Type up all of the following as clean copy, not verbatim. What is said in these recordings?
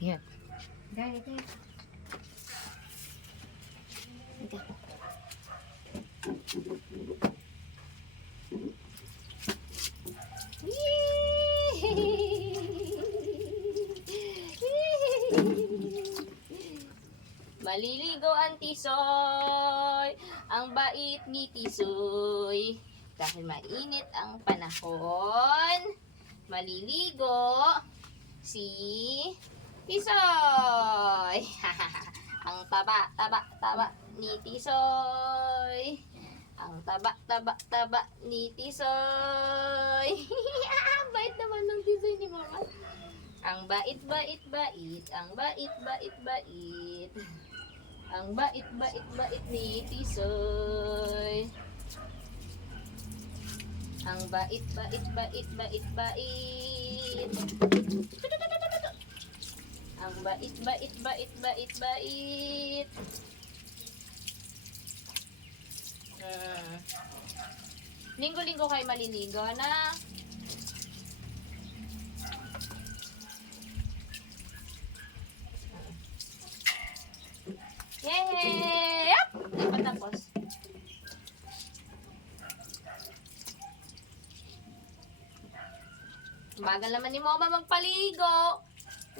Yan. Gaya, gaya. Ika. Maliligo ang tisoy, ang bait ni tisoy. Dahil mainit ang panahon, maliligo si tisoy. Ang taba ni tisoy. Ang taba ni tisoy. Bait naman ng tisoy ni mama. Ang bait. Ang bait. Ang bait ni tisoy. Ang bait. Ang bait. Linggo-linggo kayo maliligo na. Yay! Yup! Patapos. Bagal naman ni Mama magpaligo.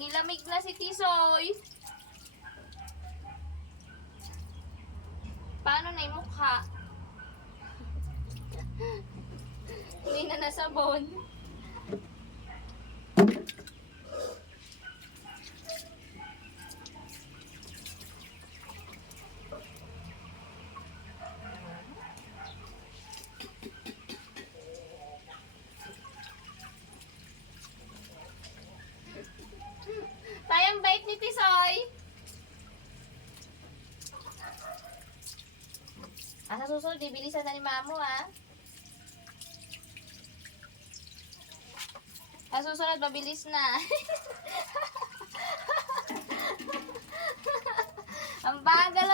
Nilamig na si Tisoy. Paano na yung mukha? Hindi na nasabon. Tayang bait ni Tisoy. Sa susunod, bibilisan na ni Mamo, ha? Sa susunod, mabilis na. Ang bagal